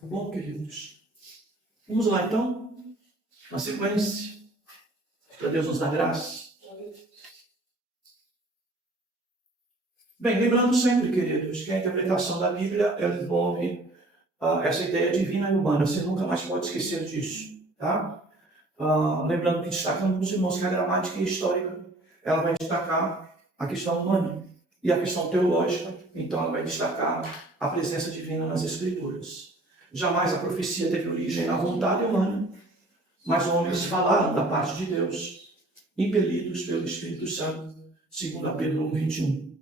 Tá bom, queridos? Vamos lá, então, na sequência, para Deus nos dar graça. Bem, lembrando sempre, queridos, que a interpretação da Bíblia, ela envolve essa ideia divina e humana. Você nunca mais pode esquecer disso, tá? Lembrando que destacamos os irmãos que a gramática histórica, ela vai destacar a questão humana e a questão teológica, então ela vai destacar a presença divina nas Escrituras. Jamais a profecia teve origem na vontade humana, mas homens falaram da parte de Deus, impelidos pelo Espírito Santo, segundo Pedro 1:21.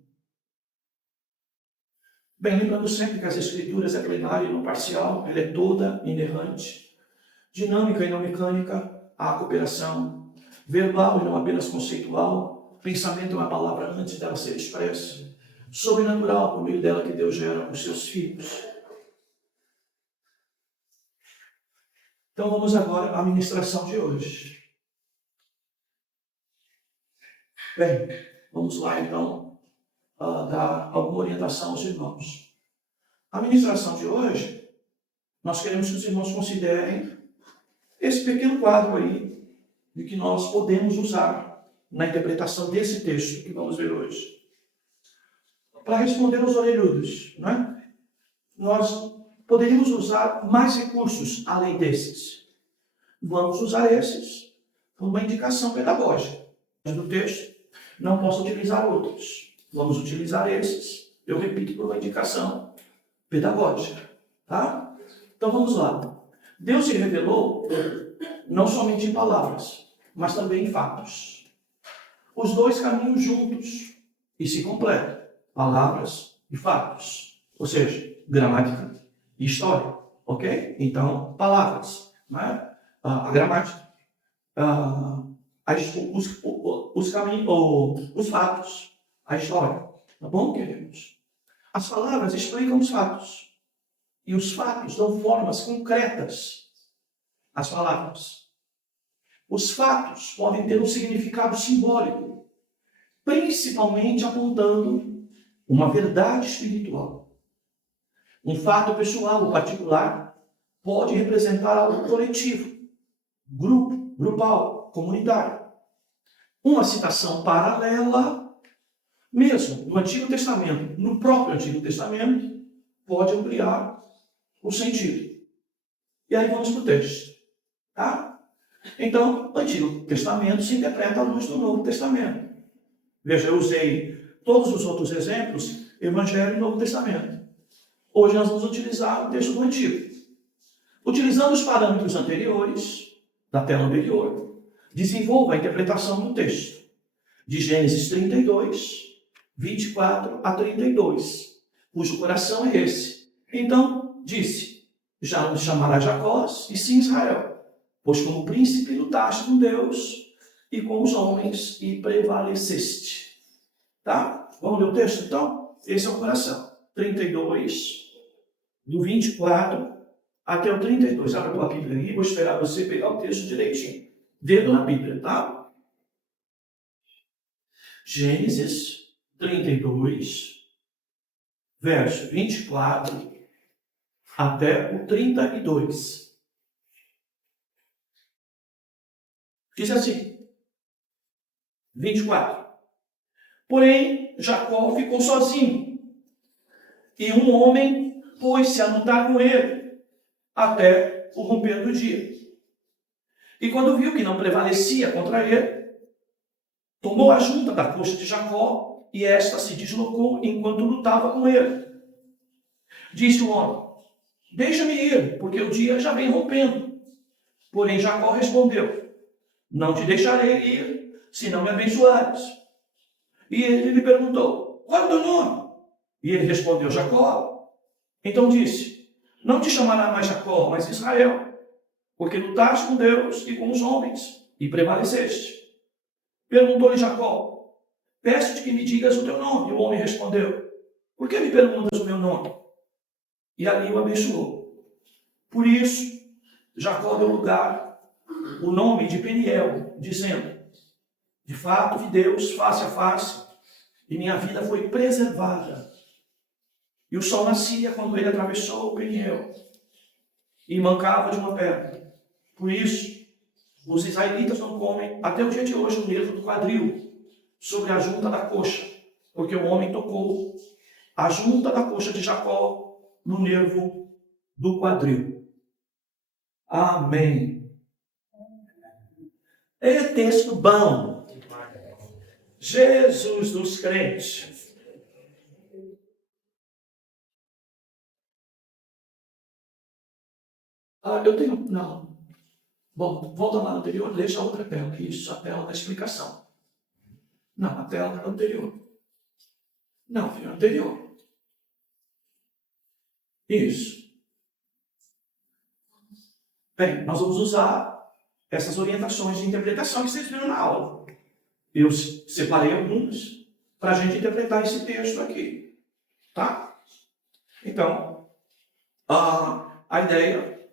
Bem, lembrando sempre que as Escrituras é plenária e não parcial, ela é toda inerrante, dinâmica e não mecânica, há cooperação, verbal e não apenas conceitual, pensamento é uma palavra antes dela ser expressa, sobrenatural por meio dela que Deus gera os seus filhos. Então vamos agora à ministração de hoje. Bem, vamos lá então dar alguma orientação aos irmãos. A ministração de hoje, nós queremos que os irmãos considerem esse pequeno quadro aí de que nós podemos usar na interpretação desse texto que vamos ver hoje. Para responder aos orelhudos, né? Nós poderíamos usar mais recursos além desses. Vamos usar esses como uma indicação pedagógica do texto. Não posso utilizar outros. Vamos utilizar esses, eu repito, por uma indicação pedagógica. Tá? Então vamos lá. Deus se revelou não somente em palavras, mas também em fatos. Os dois caminham juntos e se completam. Palavras e fatos. Ou seja, gramática e história. Ok? Então, palavras. Né? A gramática. Os fatos. A história. Tá bom, queridos? As palavras explicam os fatos. E os fatos dão formas concretas às palavras. Os fatos podem ter um significado simbólico, principalmente apontando uma verdade espiritual. Um fato pessoal ou particular pode representar algo coletivo, grupal, comunitário. Uma citação paralela, mesmo no Antigo Testamento, no próprio Antigo Testamento, pode ampliar o sentido. E aí vamos para o texto. Tá? Então, o Antigo Testamento se interpreta à luz do Novo Testamento. Veja, eu usei todos os outros exemplos, Evangelho e Novo Testamento. Hoje nós vamos utilizar o texto do Antigo. Utilizando os parâmetros anteriores, da tela anterior, desenvolva a interpretação do texto. De Gênesis 32, 24 a 32, cujo coração é esse. Então, disse, já não te chamará Jacó, e sim Israel, pois como príncipe lutaste com Deus e com os homens e prevaleceste. Tá? Vamos ler o texto, então? Esse é o coração. 32, do 24 até o 32. Abre a tua Bíblia aí, vou esperar você pegar o texto direitinho. Dedo na Bíblia, tá? Gênesis 32, verso 24 até o 32. Diz assim, 24. Porém, Jacó ficou sozinho, e um homem pôs-se a lutar com ele, até o romper do dia. E quando viu que não prevalecia contra ele, tomou a junta da coxa de Jacó, e esta se deslocou enquanto lutava com ele. Disse o homem, deixa-me ir, porque o dia já vem rompendo. Porém, Jacó respondeu, não te deixarei ir, se não me abençoares. E ele lhe perguntou, qual é o teu nome? E ele respondeu, Jacó. Então disse, não te chamará mais Jacó, mas Israel, porque lutaste com Deus e com os homens, e prevaleceste. Perguntou-lhe Jacó, peço-te que me digas o teu nome. E o homem respondeu, por que me perguntas o meu nome? E ali o abençoou. Por isso, Jacó deu lugar o nome de Peniel, dizendo, de fato vi Deus face a face, e minha vida foi preservada. E o sol nascia quando ele atravessou o Peniel. e mancava de uma perna. Por isso, os israelitas não comem, até o dia de hoje, o nervo do quadril, sobre a junta da coxa, porque o homem tocou a junta da coxa de Jacó no nervo do quadril. Amém. É texto bom. Jesus dos crentes. Eu tenho. Não. Bom, volta lá no anterior, deixa a outra tela. Isso, a tela da explicação. Não, a tela anterior. Não, filho, anterior. Isso. Bem, nós vamos usar essas orientações de interpretação que vocês viram na aula. Eu separei algumas para a gente interpretar esse texto aqui. Tá? Então, a ideia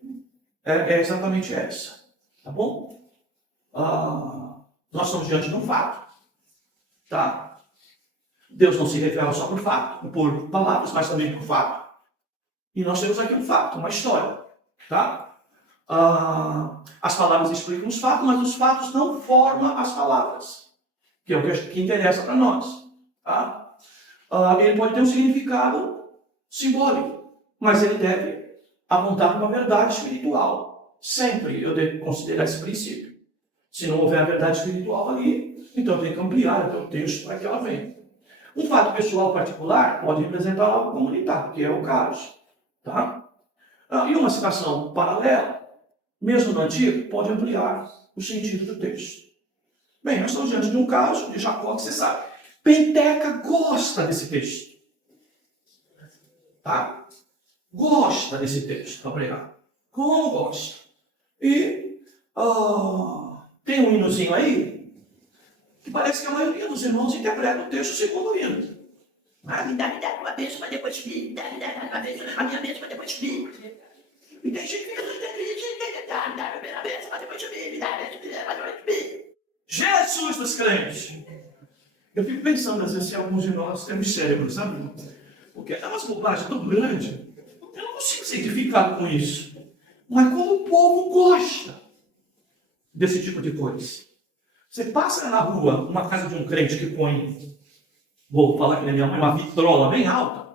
é exatamente essa. Tá bom? Nós estamos diante de um fato. Tá? Deus não se revela só por fato, por palavras, mas também por fato. E nós temos aqui um fato, uma história. Tá? As palavras explicam os fatos, mas os fatos não formam as palavras, que é o que interessa para nós. Tá? Ele pode ter um significado simbólico, mas ele deve apontar para uma verdade espiritual. Sempre eu devo considerar esse princípio. Se não houver a verdade espiritual ali, então eu tenho que ampliar o texto para que ela venha. Um fato pessoal particular pode representar algo comunitário, que é o caso. Tá? E uma citação paralela, mesmo no Antigo, pode ampliar o sentido do texto. Bem, nós estamos diante de um caso de Jacó, que você sabe. Penteca gosta desse texto. Tá? Gosta desse texto para pregar. Como gosta. E tem um hinozinho aí, que parece que a maioria dos irmãos interpreta o texto segundo o hino. Me dá uma bênção para depois subir. Me dá uma bênção, a minha bênção para depois subir. E tem gente que me dá a bênção para depois subir. Me dá a bênção para depois subir. Jesus dos crentes. Eu fico pensando, às vezes, se alguns de nós temos cérebro, sabe? Porque é umas bobagens tão grandes. Eu não consigo ser edificado com isso. Mas como o povo gosta desse tipo de coisa. Você passa na rua, uma casa de um crente que põe, vou falar que nem minha mãe, uma vitrola bem alta.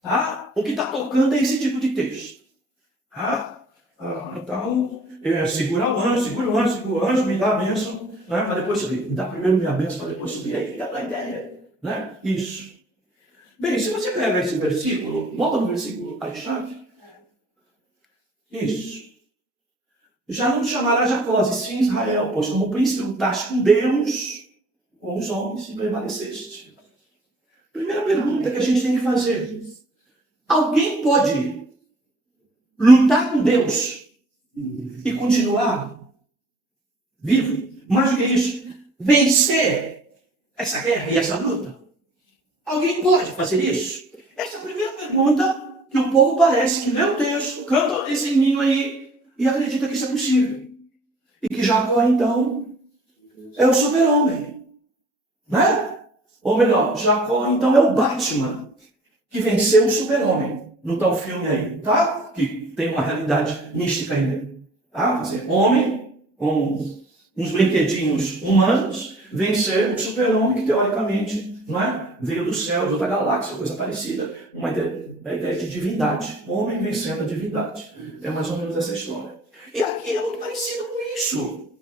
Tá? O que está tocando é esse tipo de texto. Tá? Então, segura o anjo, me dá a bênção, né, para depois subir. Me dá primeiro minha bênção para depois subir. Aí fica a ideia. Né? Isso. Bem, se você pega esse versículo, volta no versículo Alexandre. Isso. Já não te chamará Jacó, e sim Israel, pois como príncipe lutaste com Deus, com os homens e prevaleceste. Primeira pergunta que a gente tem que fazer. Alguém pode lutar com Deus e continuar vivo? Mais do que isso, vencer essa guerra e essa luta? Alguém pode fazer isso? Essa é a primeira pergunta que o povo parece que lê o texto, canta esse hino aí e acredita que isso é possível. E que Jacó, então, é o super-homem. Né? Ou melhor, Jacó, então, é o Batman que venceu o super-homem no tal filme aí, tá? Que tem uma realidade mística ainda. Tá? Quer dizer, homem com uns brinquedinhos humanos vencer o super-homem que, teoricamente, não é? Veio do céu, de outra galáxia, coisa parecida. Uma ideia de divindade. Homem vencendo a divindade. É mais ou menos essa história. E aqui é muito parecido com isso.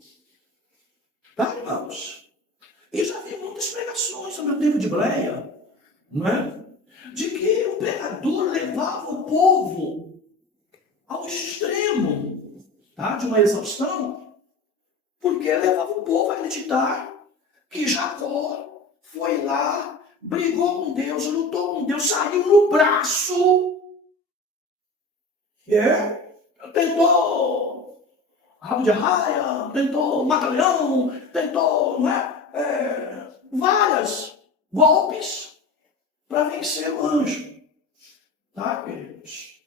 Tá, irmãos? Eu já vi muitas pregações no meu tempo de Bleia, não é? De que o pregador levava o povo ao extremo, tá? De uma exaustão, porque levava o povo a acreditar que Jacó foi lá, brigou com Deus, lutou com Deus, saiu no braço, tentou rabo de arraia, tentou mata-leão, tentou, não é? Vários golpes para vencer o anjo. Tá, queridos?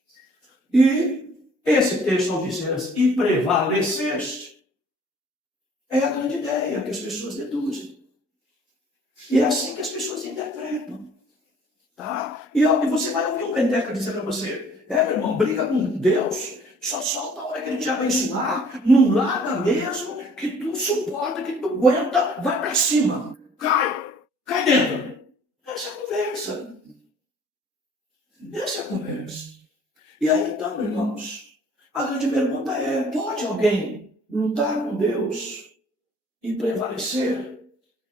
E esse texto, ao dizer assim, e prevaleceste, é a grande ideia que as pessoas deduzem. E é assim que as pessoas interpretam. Tá? E você vai ouvir um penteca dizer para você, meu irmão, briga com Deus, Só solta a hora que ele te abençoar, não larga mesmo, que tu suporta, que tu aguenta, vai para cima, cai dentro. Essa é a conversa. Essa é a conversa. E aí então, irmãos, a grande pergunta é, pode alguém lutar com Deus e prevalecer?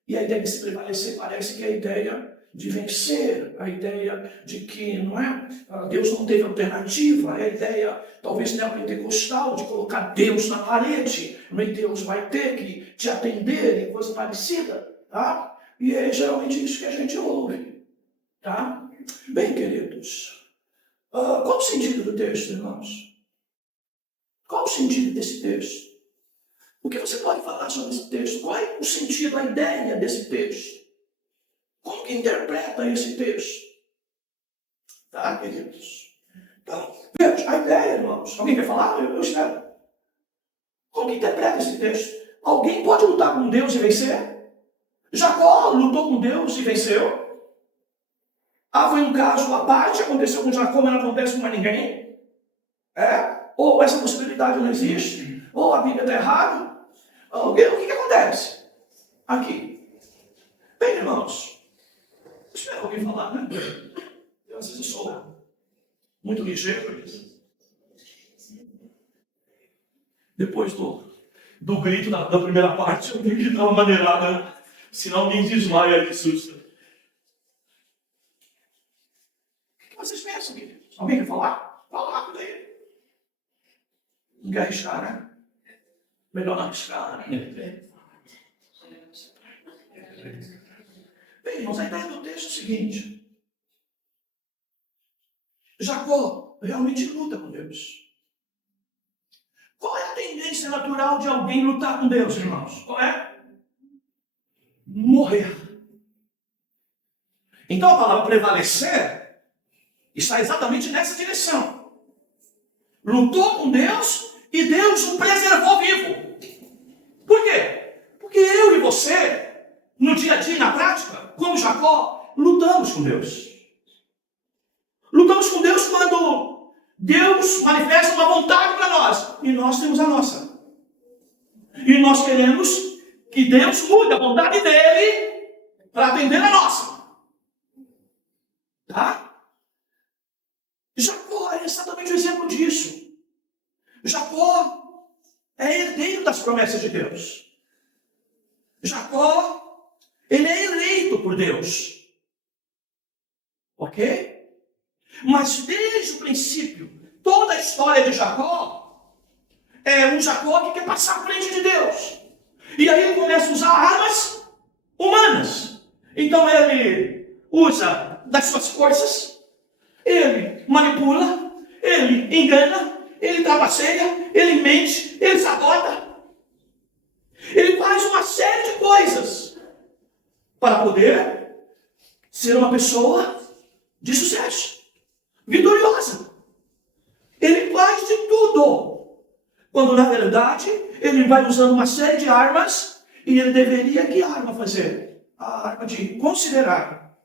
E a ideia de se prevalecer parece que é a ideia de vencer, a ideia de que, não é? Deus não teve alternativa, é a ideia, talvez neopentecostal, de colocar Deus na parede, e Deus vai ter que te atender e coisa parecida, tá? E é geralmente isso que a gente ouve, tá? Bem, queridos, qual o sentido do texto, irmãos? Qual o sentido desse texto? O que você pode falar sobre esse texto? Qual é o sentido, a ideia desse texto? Como que interpreta esse texto? Tá, queridos? Então, veja, a ideia, irmãos. Alguém quer falar? Eu espero. Como que interpreta esse texto? Alguém pode lutar com Deus e vencer? Jacó lutou com Deus e venceu? Foi um caso à parte, aconteceu com Jacó, mas não acontece com mais ninguém? Ou essa possibilidade não existe? Ou a Bíblia está errada? O que acontece aqui? Bem, irmãos, espero alguém falar, né? Eu às vezes sou muito ligeiro. Depois do grito da primeira parte, eu tenho que dar uma maneirada, senão alguém desmaia de susto. O que vocês pensam, queridos? Alguém quer falar? Fala rápido aí. Não quer arriscar, né? Melhor não arriscar, né? Bem, irmãos, a ideia do texto é o seguinte. Jacó realmente luta com Deus. Qual é a tendência natural de alguém lutar com Deus, irmãos? Qual é? Morrer. Então a palavra prevalecer está exatamente nessa direção. Lutou com Deus e Deus o preservou vivo. Por quê? Porque eu e você, no dia a dia, na prática, como Jacó, lutamos com Deus. Lutamos com Deus quando Deus manifesta uma vontade para nós e nós temos a nossa. E nós queremos que Deus mude a vontade dele para atender a nossa. Tá? Jacó é exatamente o exemplo disso. Jacó é herdeiro das promessas de Deus. Jacó, ele é eleito por Deus. Ok? Mas desde o princípio, toda a história de Jacó é um Jacó que quer passar à frente de Deus. E aí ele começa a usar armas humanas. Então ele usa das suas forças, ele manipula, ele engana, ele trapaceia, ele mente, ele sabota. Ele faz uma série de coisas para poder ser uma pessoa de sucesso, vitoriosa. Ele faz de tudo, quando na verdade ele vai usando uma série de armas e ele deveria que arma fazer? A arma de considerar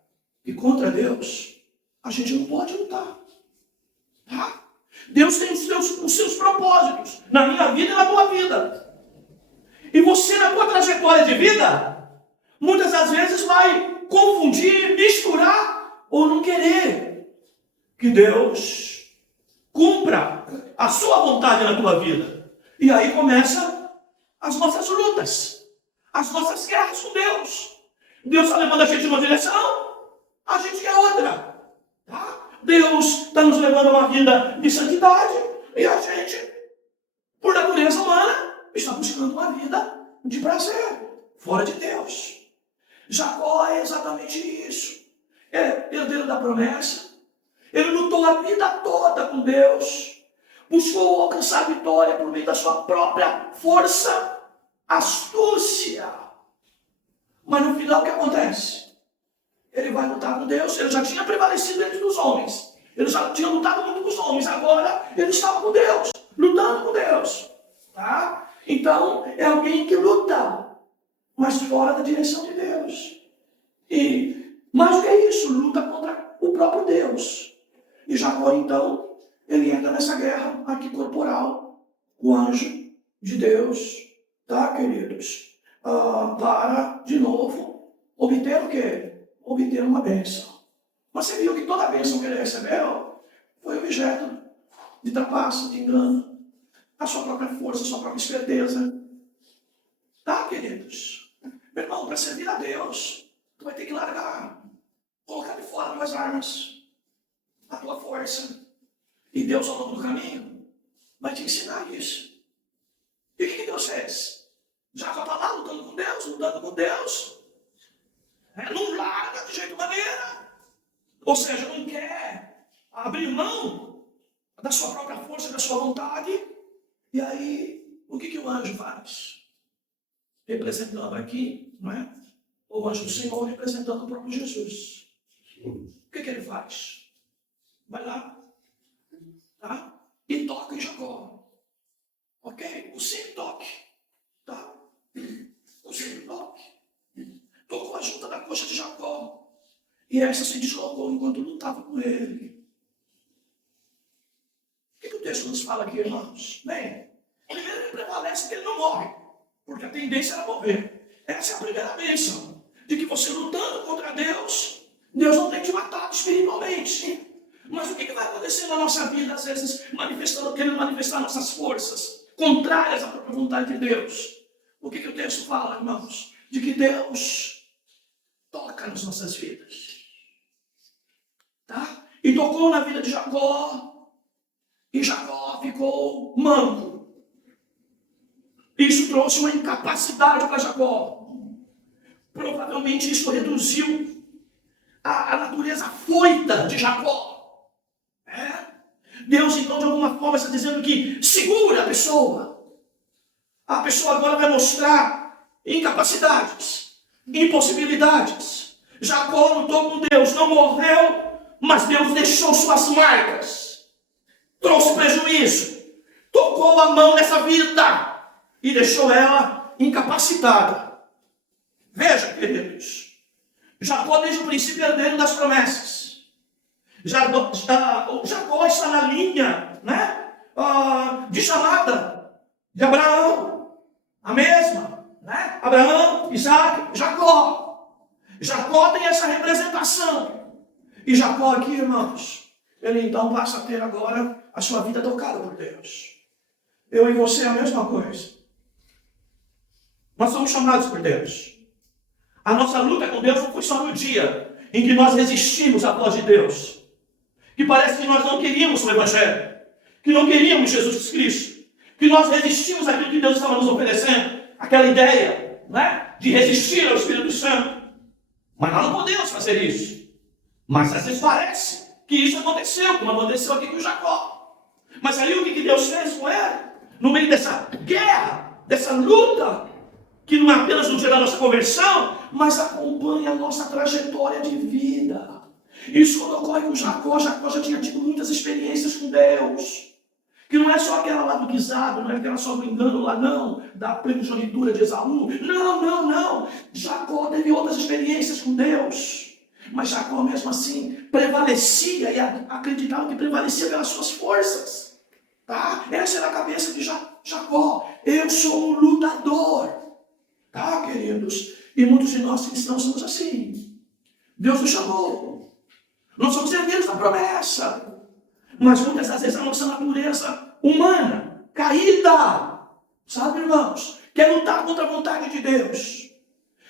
que contra Deus a gente não pode lutar. Tá? Deus tem os seus propósitos na minha vida e na tua vida. E você, na tua trajetória de vida, muitas das vezes vai confundir, misturar ou não querer que Deus cumpra a sua vontade na tua vida. E aí começa as nossas lutas, as nossas guerras com Deus. Deus está levando a gente numa direção, a gente quer outra. Tá? Deus está nos levando a uma vida de santidade e a gente, por natureza humana, está buscando uma vida de prazer, fora de Deus. Jacó é exatamente isso. É herdeiro da promessa. Ele lutou a vida toda com Deus. Buscou alcançar a vitória por meio da sua própria força, astúcia. Mas no final o que acontece? Ele vai lutar com Deus. Ele já tinha prevalecido entre os homens. Ele já tinha lutado muito com os homens. Agora ele estava com Deus, lutando com Deus. Tá? Então, é alguém que luta, mas fora da direção de Deus. E mais do que isso, luta contra o próprio Deus. E Jacó, então, ele entra nessa guerra aqui corporal. O anjo de Deus, tá, queridos? Para, de novo, obter o quê? Obter uma bênção. Mas você viu que toda a bênção que ele recebeu foi objeto de trapaça, de engano, a sua própria força, a sua própria esperteza. Tá, queridos? Meu irmão, para servir a Deus, tu vai ter que largar, colocar de fora as tuas armas, a tua força. E Deus, ao longo do caminho, vai te ensinar isso. E o que Deus fez? Jacó está lá lutando com Deus. Não larga de jeito maneira. Ou seja, não quer abrir mão da sua própria força, da sua vontade. E aí, o que o anjo faz? Representando aqui, não é? O anjo do Senhor representando o próprio Jesus. O que ele faz? Vai lá, tá? E toca em Jacó. Ok? O simples toque. Tá? O simples toque. Tocou a junta da coxa de Jacó. E essa se deslocou enquanto lutava com ele. O que o texto nos fala aqui, irmãos? Bem, primeiro ele prevalece que ele não morre, porque a tendência era morrer. Essa é a primeira bênção, de que você lutando contra Deus, Deus não tem te matado espiritualmente. Mas o que vai acontecer na nossa vida, às vezes, querendo manifestar nossas forças, contrárias à própria vontade de Deus? O que o texto fala, irmãos? De que Deus toca nas nossas vidas. Tá? E tocou na vida de Jacó, e Jacó ficou manco. Isso trouxe uma incapacidade para Jacó. Provavelmente isso reduziu a natureza foita de Jacó. Deus, então, de alguma forma, está dizendo que segura a pessoa. A pessoa agora vai mostrar incapacidades, impossibilidades. Jacó lutou com Deus, não morreu, mas Deus deixou suas marcas. Trouxe prejuízo. Tocou a mão nessa vida e deixou ela incapacitada. Veja, queridos, Jacó desde o princípio herdeiro das promessas. Jacó está na linha, né, de chamada de Abraão, a mesma, né? Abraão, Isaac, Jacó. Jacó tem essa representação. E Jacó aqui, irmãos, ele então passa a ter agora a sua vida tocada por Deus. Eu e você é a mesma coisa. Nós somos chamados por Deus. A nossa luta com Deus não foi só no dia em que nós resistimos à voz de Deus. Que parece que nós não queríamos o Evangelho, que não queríamos Jesus Cristo, que nós resistimos àquilo que Deus estava nos oferecendo, aquela ideia, né, de resistir ao Espírito Santo. Mas nós não podemos fazer isso. Mas às vezes parece que isso aconteceu, como aconteceu aqui com Jacó. Mas aí o que Deus fez com ele? No meio dessa guerra, dessa luta, que não é apenas no dia da nossa conversão, mas acompanha a nossa trajetória de vida. Isso quando ocorre com Jacó já tinha tido muitas experiências com Deus. Que não é só aquela lá do guisado, não é aquela só do engano lá, não, da primogenitura de Esaú. Não. Jacó teve outras experiências com Deus. Mas Jacó mesmo assim prevalecia e acreditava que prevalecia pelas suas forças. Tá? Essa era a cabeça de Jacó. Eu sou um lutador. Tá, queridos? E muitos de nós cristãos somos assim. Deus nos chamou. Nós somos herdeiros da promessa. Mas muitas das vezes a nossa natureza humana, caída, sabe, irmãos, quer lutar contra a vontade de Deus.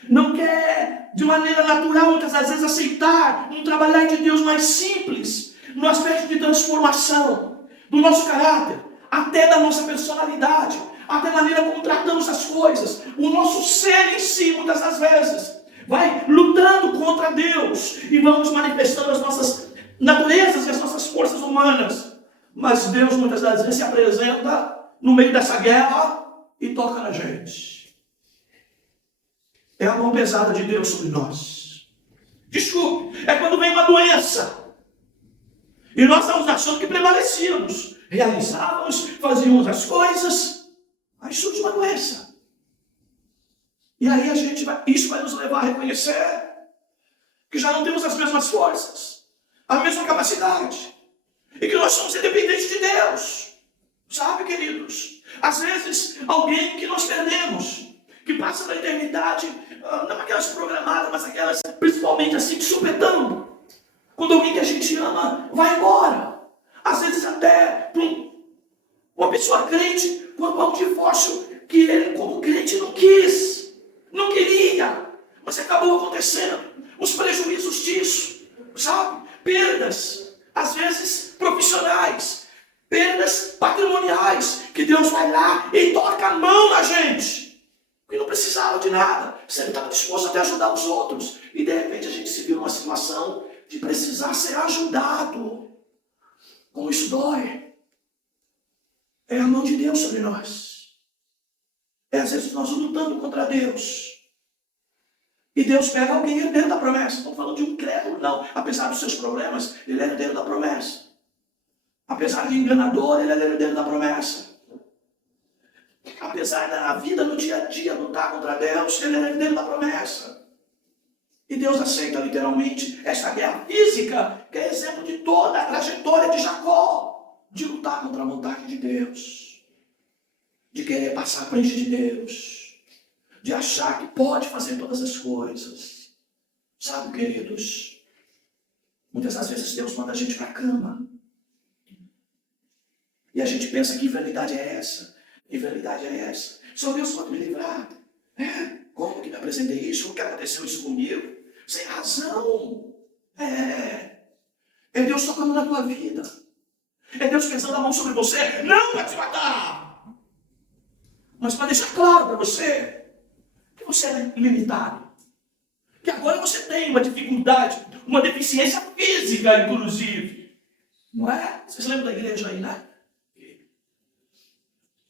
Não quer, de maneira natural, muitas das vezes, aceitar um trabalhar de Deus mais simples, no aspecto de transformação do nosso caráter, até da nossa personalidade, até a maneira como tratamos as coisas. O nosso ser em si, muitas das vezes, vai lutando contra Deus e vamos manifestando as nossas naturezas e as nossas forças humanas. Mas Deus muitas das vezes se apresenta no meio dessa guerra e toca na gente. É a mão pesada de Deus sobre nós. Desculpe, é quando vem uma doença e nós estamos achando que prevalecíamos, realizávamos, fazíamos as coisas, aí surge uma doença. E aí isso vai nos levar a reconhecer que já não temos as mesmas forças, a mesma capacidade. E que nós somos independentes de Deus. Sabe, queridos? Às vezes, alguém que nós perdemos, que passa na eternidade, não aquelas programadas, mas aquelas, principalmente assim, de supetão. Quando alguém que a gente ama vai embora. Às vezes até uma pessoa crente, quando há um divórcio, que ele, como crente, não quis, não queria, mas acabou acontecendo. Os prejuízos disso, sabe? Perdas, às vezes profissionais, perdas patrimoniais, que Deus vai lá e toca a mão na gente, porque não precisava de nada, sempre estava disposto até a ajudar os outros, e de repente a gente se viu numa situação de precisar ser ajudado. Como isso dói. É a mão de Deus sobre nós. É às vezes nós lutando contra Deus. E Deus pega alguém herdeiro da promessa. Não estou falando de um incrédulo, não. Apesar dos seus problemas, ele é herdeiro da promessa. Apesar de enganador, ele é herdeiro da promessa. Apesar da vida no dia a dia lutar contra Deus, ele é herdeiro da promessa. E Deus aceita literalmente essa guerra física, que é exemplo de toda a trajetória de Jacó, de lutar contra a vontade de Deus, de querer passar à frente de Deus, de achar que pode fazer todas as coisas. Sabe, queridos, muitas das vezes Deus manda a gente para a cama. E a gente pensa, que infidelidade é essa? Que infidelidade é essa? Só Deus pode me livrar. Como que me apresentei isso? Por que aconteceu isso comigo? Sem razão. É Deus tocando na tua vida. É Deus pesando a mão sobre você, não para te matar, mas para deixar claro para você que você é limitado. Que agora você tem uma dificuldade, uma deficiência física, inclusive. Não é? Vocês lembram da igreja aí, né?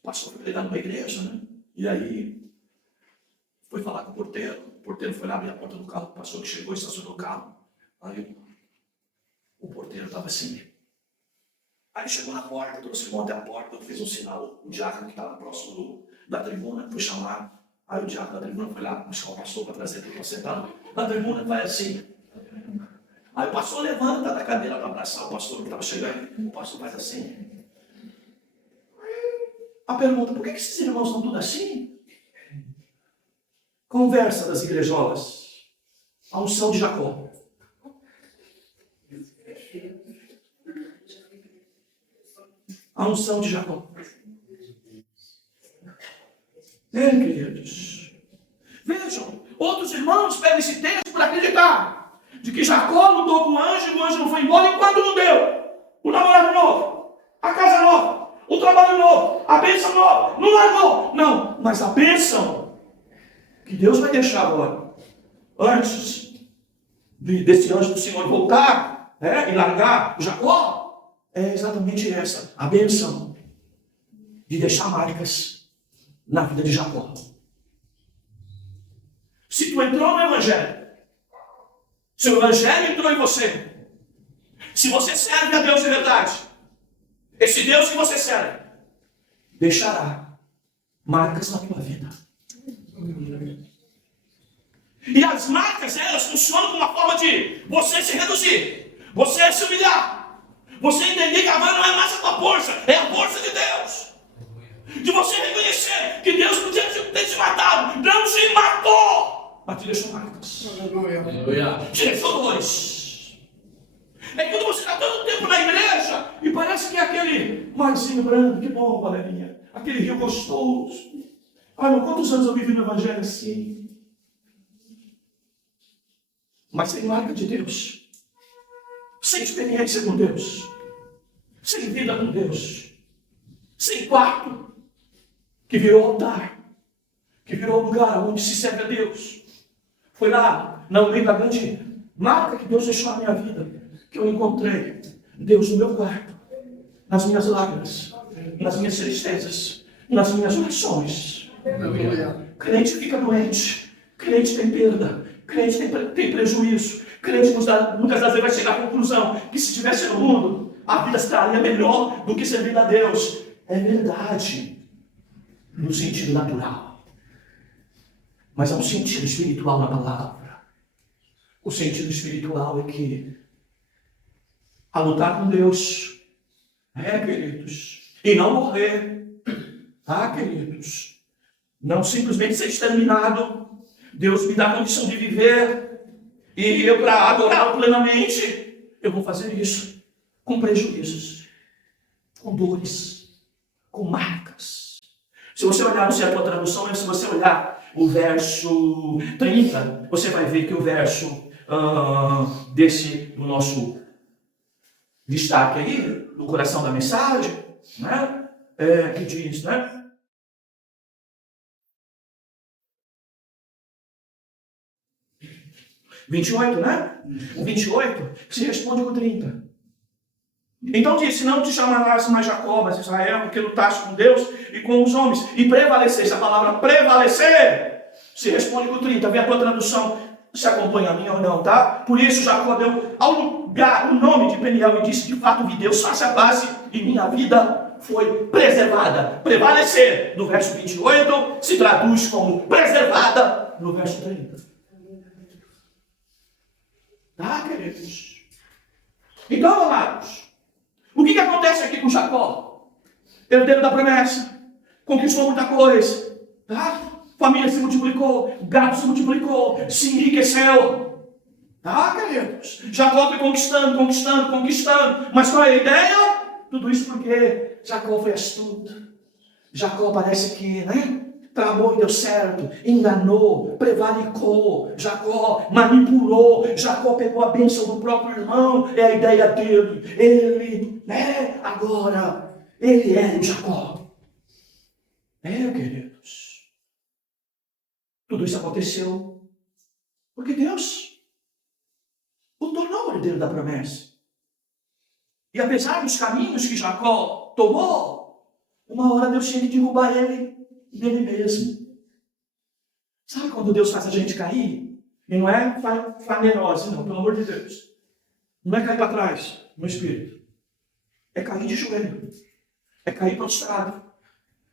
O pastor foi pregar numa igreja, né? E aí foi falar com o porteiro foi lá abrir a porta do carro, o pastor que chegou e estacionou o carro. Aí o porteiro estava assim. Aí chegou na porta, trouxe o irmão até a porta, fez um sinal, o diácono que estava próximo da tribuna foi chamado. Aí o diácono da tribuna foi lá buscar o pastor para trazer ele para sentar. Na tribuna vai assim. Aí o pastor levanta da cadeira para abraçar o pastor que estava chegando. O pastor faz assim. A pergunta, por que esses irmãos estão tudo assim? Conversa das igrejolas. A unção de Jacó. A unção de Jacó. Queridos. Vejam, outros irmãos pegam esse texto para acreditar de que Jacó lutou com o anjo e o anjo não foi embora enquanto não deu o namorado novo, a casa nova, o trabalho novo, a bênção nova. Não largou. Não, mas a bênção que Deus vai deixar agora, antes desse anjo do Senhor voltar e largar o Jacó, é exatamente essa, a bênção de deixar marcas na vida de Jacó. Se tu entrou no Evangelho, se o Evangelho entrou em você, se você serve a Deus de verdade, esse Deus que você serve deixará marcas na tua vida. E as marcas, elas funcionam como uma forma de você se reduzir, você se humilhar, você entender que agora não é mais a tua força, é a força de Deus. De você reconhecer que Deus podia ter te matado, não te matou, mas te deixou marcas. Aleluia. Te deixou dores. É quando você está todo tempo na igreja e parece que é aquele marzinho branco, que bom, galerinha, aquele rio gostoso. Ai, meu, quantos anos eu vivi no Evangelho assim? Mas sem marca de Deus, sem experiência com Deus, sem vida com Deus, sem quarto, que virou altar, que virou lugar onde se serve a Deus. Foi lá, no meio da grande marca que Deus deixou na minha vida, que eu encontrei Deus no meu quarto, nas minhas lágrimas, nas minhas tristezas, nas minhas orações. Crente fica doente, crente tem perda, crente tem prejuízo, crente muitas das vezes vai chegar à conclusão que se estivesse no mundo, a vida estaria melhor do que servir a Deus. É verdade, no sentido natural, mas há um sentido espiritual na palavra. O sentido espiritual é que a lutar com Deus Queridos. E não morrer. Queridos. Não simplesmente ser exterminado. Deus me dá a condição de viver. E eu, para adorá-lo plenamente, eu vou fazer isso com prejuízos, com dores, com marcas. Se você olhar, não sei a tua tradução, mas se você olhar o verso 30, você vai ver que o verso do nosso destaque aí, do coração da mensagem, né? Que diz, né? (28), né? O 28 se responde com 30. Então disse: não te chamarás mais Jacó, mas Israel, porque lutaste com Deus e com os homens, e prevaleceste. A palavra prevalecer se responde com 30. Vê a tua tradução, se acompanha a minha ou não, tá? Por isso Jacó deu ao lugar o nome de Peniel e disse: de fato vi Deus face a face, e minha vida foi preservada. Prevalecer, no verso 28, se traduz como preservada no verso 30. Tá, queridos? Então, amados, o que acontece aqui com Jacó? Herdeiro da promessa, conquistou muita coisa, tá? Família se multiplicou, gado se multiplicou, se enriqueceu, tá, queridos? Jacó foi conquistando, mas qual é a ideia? Tudo isso porque Jacó foi astuto. Jacó parece que, né? Tramou e deu certo, enganou, prevaricou, Jacó manipulou, Jacó pegou a bênção do próprio irmão, é a ideia dele. Ele, né, agora, ele é o Jacó. Queridos, tudo isso aconteceu porque Deus o tornou herdeiro da promessa. E apesar dos caminhos que Jacó tomou, uma hora Deus tinha que derrubar ele dele mesmo. Sabe quando Deus faz a gente cair? E não é fanerose, não, pelo amor de Deus. Não é cair para trás no espírito. É cair de joelho. É cair prostrado.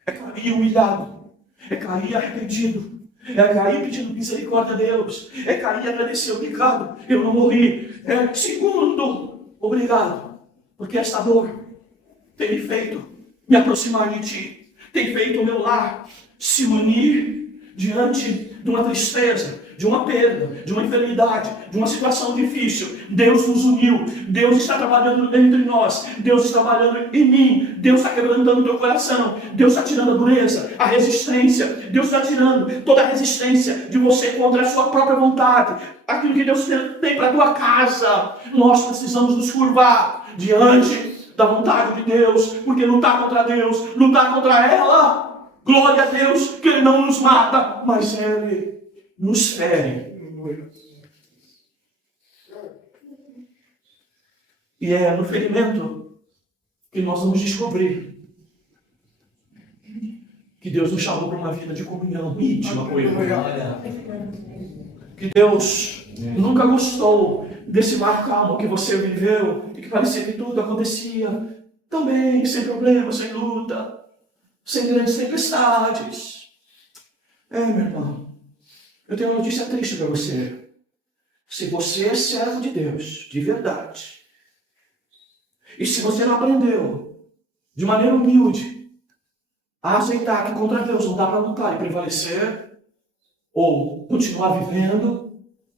É cair humilhado. É cair arrependido. É cair pedindo misericórdia a Deus. É cair e agradecer. Obrigado, eu não morri. Segundo, obrigado, porque esta dor tem me feito me aproximar de Ti. Tem feito o meu lar se unir diante de uma tristeza, de uma perda, de uma enfermidade, de uma situação difícil. Deus nos uniu, Deus está trabalhando entre nós, Deus está trabalhando em mim, Deus está quebrantando o teu coração, Deus está tirando a dureza, a resistência, Deus está tirando toda a resistência de você contra a sua própria vontade, aquilo que Deus tem para a tua casa. Nós precisamos nos curvar diante da vontade de Deus, porque lutar contra Deus, lutar contra ela, glória a Deus que Ele não nos mata, mas Ele nos fere. E é no ferimento que nós vamos descobrir que Deus nos chamou para uma vida de comunhão íntima com Ele. Que Deus nunca gostou desse mar calmo que você viveu e que parecia que tudo acontecia também, sem problema, sem luta, sem grandes tempestades. Meu irmão, eu tenho uma notícia triste para você. Se você é servo de Deus, de verdade, e se você não aprendeu, de maneira humilde, a aceitar que contra Deus não dá para lutar e prevalecer, ou continuar vivendo,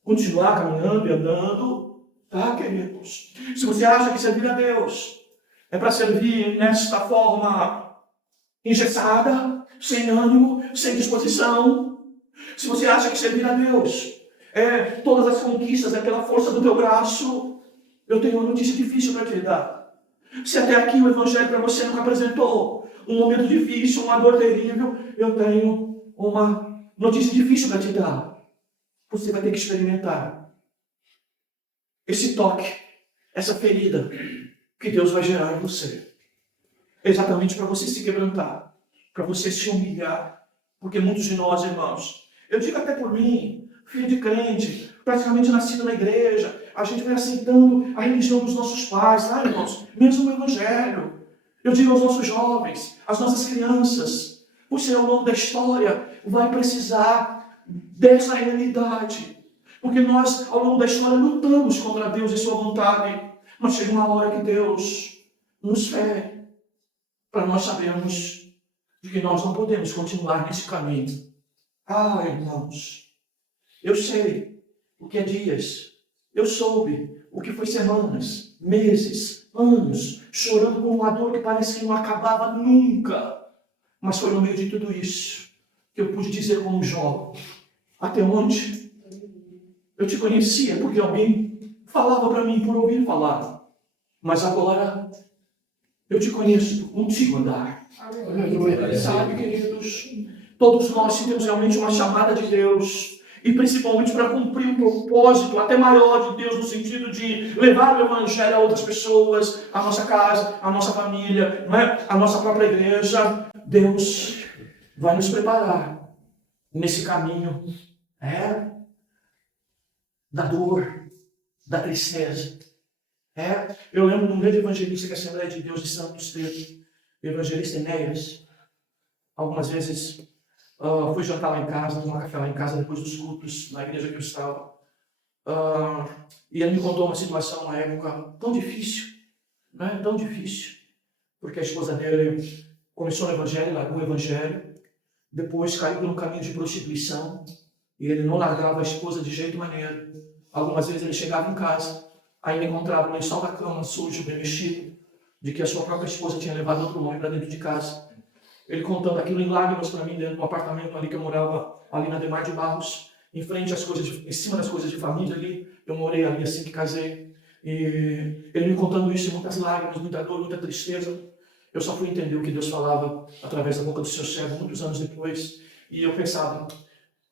continuar caminhando e andando, tá, queridos? Se você acha que servir a Deus é para servir nesta forma engessada, sem ânimo, sem disposição, se você acha que servir a Deus todas as conquistas é pela força do teu braço, eu tenho uma notícia difícil para te dar. Se até aqui o Evangelho para você nunca apresentou um momento difícil, uma dor terrível, eu tenho uma notícia difícil para te dar. Você vai ter que experimentar esse toque, essa ferida que Deus vai gerar em você. Exatamente para você se quebrantar, para você se humilhar. Porque muitos de nós, irmãos, eu digo até por mim, filho de crente, praticamente nascido na igreja, a gente vai aceitando a religião dos nossos pais, tá, irmãos? Mesmo o Evangelho. Eu digo aos nossos jovens, às nossas crianças, você ao longo da história vai precisar dessa realidade. Porque nós, ao longo da história, lutamos contra Deus e sua vontade. Mas chega uma hora que Deus nos fere. para nós sabermos de que nós não podemos continuar nesse caminho. Irmãos, eu sei o que é dias, eu soube o que foi semanas, meses, anos, chorando com uma dor que parece que não acabava nunca. Mas foi no meio de tudo isso que eu pude dizer como Jó, até onde eu te conhecia, porque alguém falava para mim por ouvir falar. Mas agora eu te conheço contigo andar. Sabe, queridos, todos nós temos realmente uma chamada de Deus, e principalmente para cumprir um propósito até maior de Deus, no sentido de levar o Evangelho a outras pessoas, a nossa casa, a nossa família, não é? A nossa própria igreja. Deus vai nos preparar nesse caminho da dor, da tristeza. Eu lembro de um grande evangelista que a Assembleia de Deus de Santos teve, o evangelista Enéas. Algumas vezes fui jantar lá em casa, tomar café lá em casa depois dos cultos, na igreja que eu estava. E ele me contou uma situação na época tão difícil, né? Tão difícil, porque a esposa dele começou no evangelho, largou o evangelho, depois caiu no caminho de prostituição, e ele não largava a esposa de jeito maneiro. Algumas vezes ele chegava em casa, ainda encontrava o lençol da cama sujo, bem mexido, de que a sua própria esposa tinha levado outro homem para dentro de casa. Ele contando aquilo em lágrimas para mim dentro do apartamento ali que eu morava, ali na Demar de Barros, em frente às coisas, em cima das coisas de família ali. Eu morei ali assim que casei. E ele me contando isso, muitas lágrimas, muita dor, muita tristeza. Eu só fui entender o que Deus falava através da boca do seu servo muitos anos depois. E eu pensava,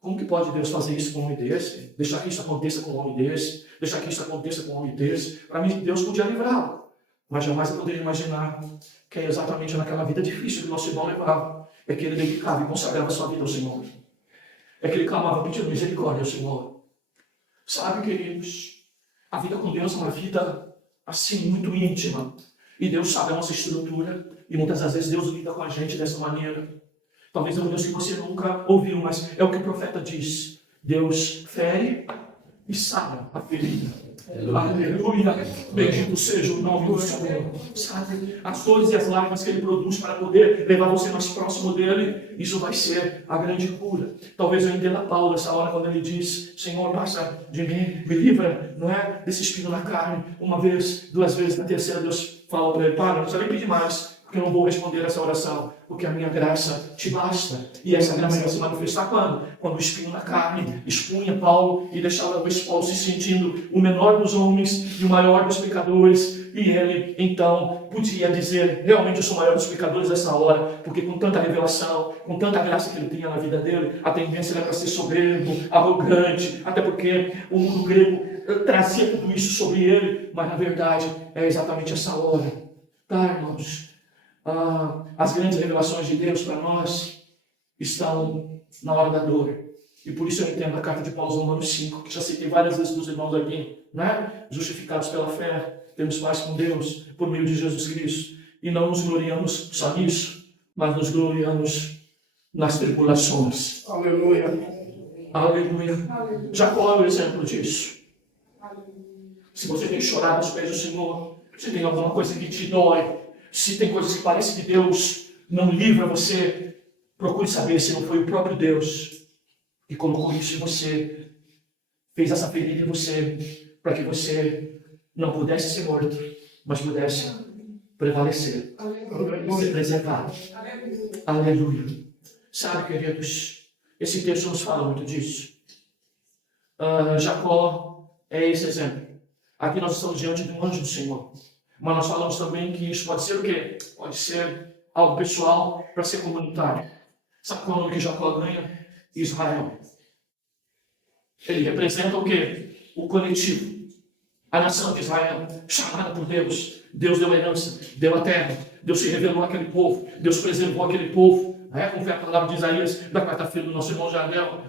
como que pode Deus fazer isso com um homem desse? Deixar que isso aconteça com um homem desse? Deixar que isso aconteça com um homem desse? Para mim, Deus podia livrá-lo. Mas jamais eu poderia imaginar que é exatamente naquela vida difícil que o nosso irmão levava. É que ele dedicava e consagrava sua vida ao Senhor. É que ele clamava pedindo misericórdia ao Senhor. Sabe, queridos, a vida com Deus é uma vida assim, muito íntima. E Deus sabe a nossa estrutura. E muitas das vezes Deus lida com a gente dessa maneira. Talvez é um Deus que você nunca ouviu, mas é o que o profeta diz. Deus fere e sara a ferida. Aleluia. Bendito seja o nome do Senhor. Sabe, as dores e as lágrimas que Ele produz para poder levar você mais próximo dEle, isso vai ser a grande cura. Talvez eu entenda Paulo essa hora quando ele diz, Senhor, passa de mim, me livra, não é? Desse espinho na carne. Uma vez, duas vezes, na terceira Deus fala para ele, para, não precisa nem pedir mais, porque eu não vou responder essa oração, porque a minha graça te basta. E essa graça vai se manifestar quando? Quando o espinho na carne expunha Paulo e deixava talvez Paulo se sentindo o menor dos homens e o maior dos pecadores. E ele, então, podia dizer, realmente eu sou o maior dos pecadores nessa hora, porque com tanta revelação, com tanta graça que ele tinha na vida dele, a tendência era para ser soberbo, arrogante, até porque o mundo grego trazia tudo isso sobre ele, mas na verdade é exatamente essa hora. Tá, irmãos? As grandes revelações de Deus para nós estão na hora da dor. E por isso eu entendo a carta de Paulo aos Romanos 5, que já citei várias vezes dos irmãos aqui, né? Justificados pela fé, temos paz com Deus por meio de Jesus Cristo. E não nos gloriamos só nisso, mas nos gloriamos nas tribulações. Aleluia. Aleluia. Jacó é o exemplo disso. Se você tem chorado aos pés do Senhor, se tem alguma coisa que te dói, se tem coisas que parece que Deus não livra você, procure saber se não foi o próprio Deus que colocou isso em você, fez essa ferida em você, para que você não pudesse ser morto, mas pudesse prevalecer, ser preservado. Aleluia. Sabe, queridos, esse texto nos fala muito disso. Jacó é esse exemplo. Aqui nós estamos diante de um anjo do Senhor. Mas nós falamos também que isso pode ser o quê? Pode ser algo pessoal para ser comunitário. Sabe qual é o nome que Jacó ganha? Israel. Ele representa o quê? O coletivo. A nação de Israel, chamada por Deus. Deus deu a herança, deu a terra. Deus se revelou àquele povo. Deus preservou aquele povo. Como foi a palavra de Isaías da quarta-feira do nosso irmão Jardel.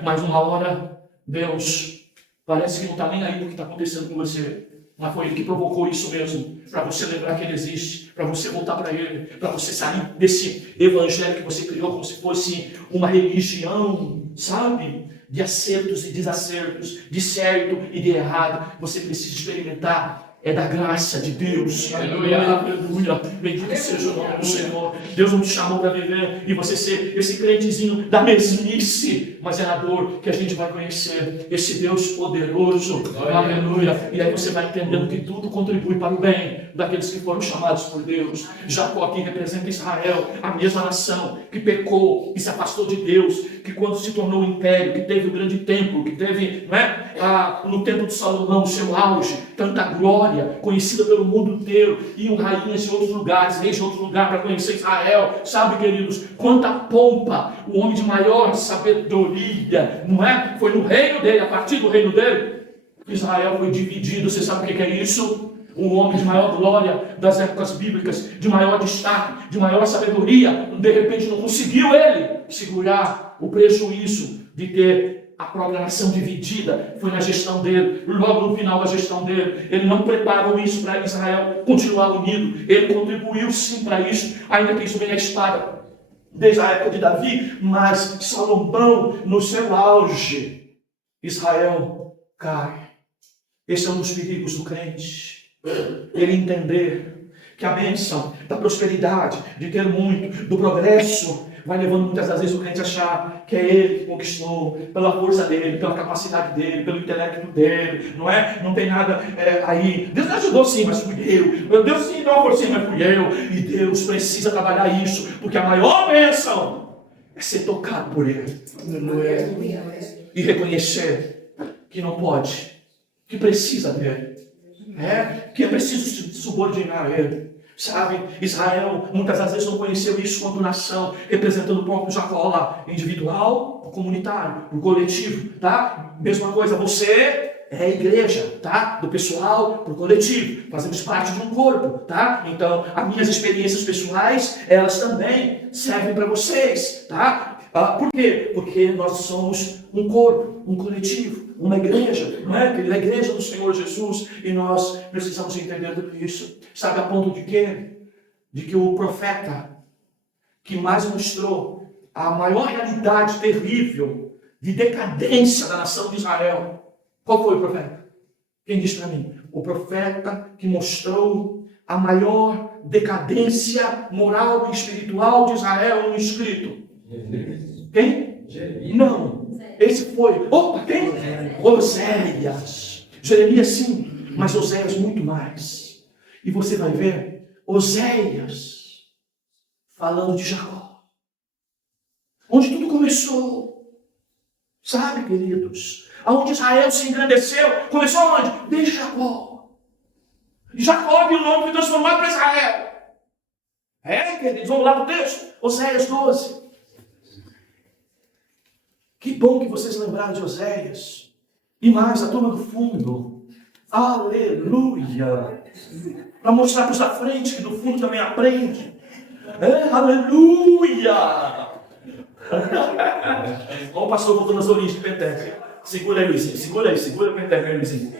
Mas uma hora, Deus parece que não está nem aí do que está acontecendo com você. Mas foi Ele que provocou isso mesmo, para você lembrar que Ele existe, para você voltar para Ele, para você sair desse evangelho que você criou como se fosse uma religião, sabe? De acertos e desacertos, de certo e de errado. Você precisa experimentar É da graça de Deus. Aleluia, aleluia. Bendito seja o nome do Senhor. Deus não te chamou para viver e você ser esse crentezinho da mesmice, mas é na dor que a gente vai conhecer esse Deus poderoso. Aleluia. E aí você vai entendendo que tudo contribui para o bem daqueles que foram chamados por Deus. Jacó aqui representa Israel, a mesma nação que pecou e se afastou de Deus, que quando se tornou um império, que teve o grande templo, que teve, no templo de Salomão, o seu auge, tanta glória, conhecida pelo mundo inteiro, iam rainhas de outros lugares, reis de outros lugares para conhecer Israel. Sabe, queridos, quanta pompa, o homem de maior sabedoria, não é? Foi no reino dele, a partir do reino dele, Israel foi dividido. Você sabe o que é isso? Um homem de maior glória das épocas bíblicas, de maior destaque, de maior sabedoria, de repente não conseguiu ele segurar o prejuízo de ter a própria nação dividida. Foi na gestão dele, logo no final da gestão dele. Ele não preparou isso para Israel continuar unido. Ele contribuiu sim para isso, ainda que isso venha a espada desde a época de Davi, mas Salomão no seu auge, Israel cai. Esse é um dos perigos do crente. Ele entender que a bênção da prosperidade, de ter muito, do progresso, vai levando muitas das vezes o crente a achar que é ele que conquistou, pela força dele, pela capacidade dele, pelo intelecto dele, não é? Não tem nada aí. Deus me ajudou sim, mas fui eu. Deus sim deu uma forcinha, mas fui eu. E Deus precisa trabalhar isso, porque a maior bênção é ser tocado por ele. E reconhecer que não pode, que precisa dele. Que é preciso se subordinar a ele. Sabe, Israel muitas das vezes não conheceu isso quanto nação, representando o próprio Jacó lá, individual, comunitário, o coletivo, tá? Mesma coisa, você é a igreja, tá? Do pessoal pro coletivo, fazemos parte de um corpo, tá? Então, as minhas experiências pessoais, elas também servem para vocês, tá? Por quê? Porque nós somos um corpo, um coletivo, uma igreja, não é? A igreja do Senhor Jesus, e nós precisamos entender tudo isso. Sabe a ponto de quê? De que o profeta que mais mostrou a maior realidade terrível de decadência da nação de Israel, qual foi o profeta? Quem disse para mim? O profeta que mostrou a maior decadência moral e espiritual de Israel no escrito. Quem? Não. Esse foi. Opa, quem? Oséias. Jeremias sim, mas Oséias muito mais. E você vai ver Oséias falando de Jacó. Onde tudo começou. Sabe, queridos? Aonde Israel se engrandeceu. Começou onde? Desde Jacó. E Jacó viu o nome que transformado para Israel. Queridos, vamos lá para o texto. Oséias 12. Que bom que vocês lembraram de Oséias. E mais, a turma do fundo. Aleluia. Para mostrar para os da frente, que do fundo também aprende. Aleluia. Olha o pastor voltando as origens de Penteca. Segura aí, Luizinho. Segura a Penteca aí, Luizinho.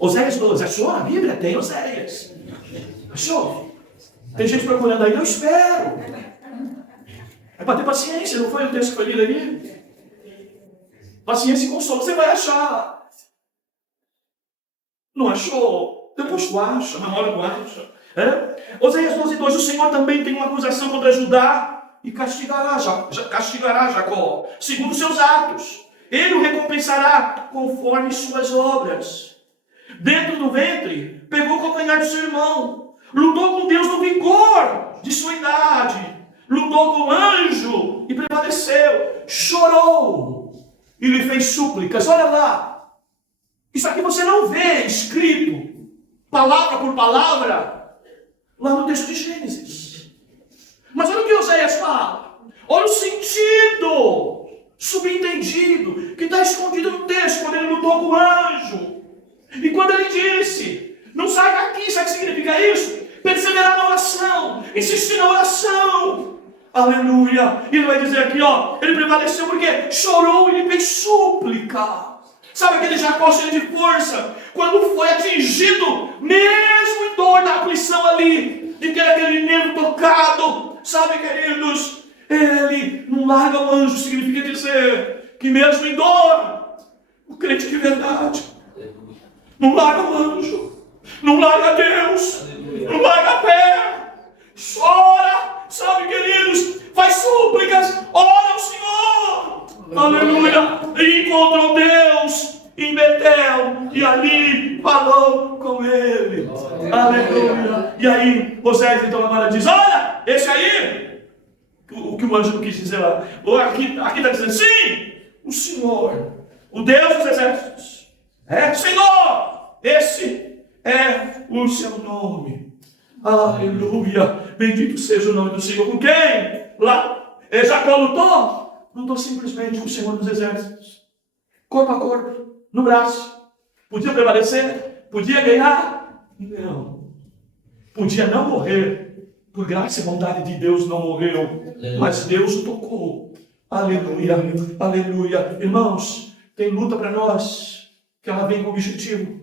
Oséias 12. Achou? A Bíblia tem Oséias. Achou? Tem gente procurando aí, eu espero. É para ter paciência, não foi o texto que foi lido ali? Paciência e consolo, você vai achar. Não achou? Depois tu acha, na hora tu acha. Oséias 12:2, o Senhor também tem uma acusação contra Judá e castigará Jacó, segundo seus atos. Ele o recompensará conforme suas obras. Dentro do ventre, pegou o calcanhar de seu irmão. Lutou com Deus no vigor de sua idade. Lutou com o anjo e prevaleceu. Chorou e lhe fez súplicas. Olha lá. Isso aqui você não vê escrito, palavra por palavra, lá no texto de Gênesis. Mas olha o que Oséias fala. Olha o sentido subentendido que está escondido no texto, quando ele lutou com o anjo. E quando ele disse, não sai daqui, sabe o que significa isso? Perseverar na oração, insistir na oração. Aleluia. E ele vai dizer aqui, ele prevaleceu porque chorou e lhe fez súplica. Sabe aquele Jacó cheio de força, quando foi atingido, mesmo em dor da aflição ali, de ter aquele nervo tocado, sabe, queridos, ele não larga o anjo, significa dizer que mesmo em dor, O crente de verdade não larga o anjo, não larga Deus, não larga a fé. Chora, sabe, queridos? Faz súplicas, ora ao Senhor. Aleluia. E encontrou Deus em Betel e ali falou com ele. Aleluia. E aí Moisés então agora diz: olha, esse aí, o que o anjo não quis dizer lá, aqui está dizendo: sim, o Senhor, o Deus dos exércitos, é Senhor, esse é o seu nome. Aleluia. Bendito seja o nome do Senhor. Com quem? Lá Jacó lutou simplesmente com o Senhor dos exércitos, corpo a corpo, no braço. Podia prevalecer, podia ganhar, não. Podia não morrer, por graça e bondade de Deus não morreu, mas Deus o tocou. Aleluia, aleluia. Irmãos, tem luta para nós, que ela vem com o objetivo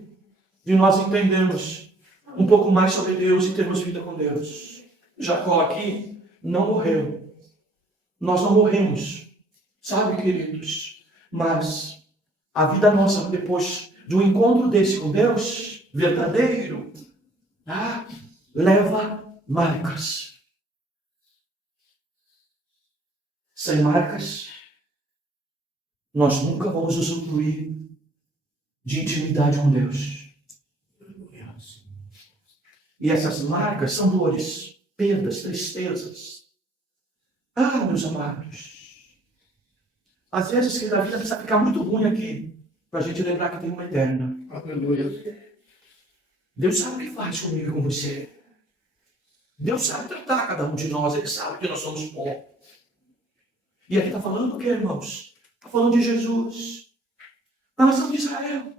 de nós entendermos um pouco mais sobre Deus e termos vida com Deus. Jacó aqui não morreu. Nós não morremos, sabe, queridos? Mas a vida nossa, depois de um encontro desse com Deus, verdadeiro, leva marcas. Sem marcas, nós nunca vamos usufruir de intimidade com Deus. E essas marcas são dores, perdas, tristezas. Meus amados, às vezes que a vida precisa ficar muito ruim aqui, para a gente lembrar que tem uma eterna. Aleluia. Deus sabe o que faz comigo e com você. Deus sabe tratar cada um de nós, Ele sabe que nós somos pó. E aqui está falando o que, irmãos? Está falando de Jesus. A nação de Israel.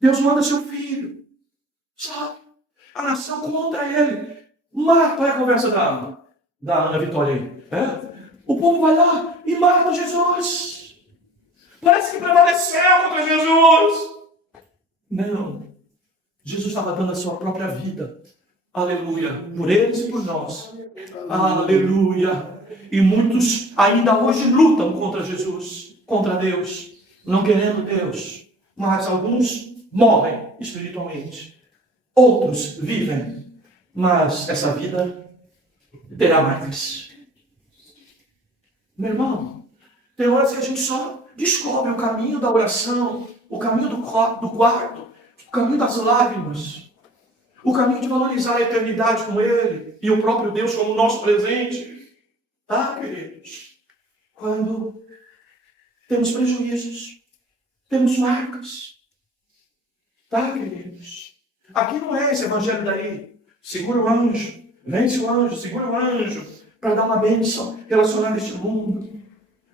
Deus manda seu filho. Sabe? A nação contra ele. Mata a conversa da Ana Vitória aí. O povo vai lá e mata Jesus. Parece que prevaleceu contra Jesus. Não. Jesus estava dando a sua própria vida. Aleluia. Por eles e por nós. Aleluia. E muitos ainda hoje lutam contra Jesus, contra Deus, não querendo Deus. Mas alguns morrem espiritualmente. Outros vivem. Mas essa vida terá marcas. Meu irmão, tem horas que a gente só descobre o caminho da oração, o caminho do quarto, o caminho das lágrimas, o caminho de valorizar a eternidade com Ele e o próprio Deus como nosso presente. Tá, queridos? Quando temos prejuízos, temos marcas. Tá, queridos? Aqui não é esse evangelho daí. Segura o anjo, vence o anjo, segura o anjo, para dar uma bênção relacionada a este mundo.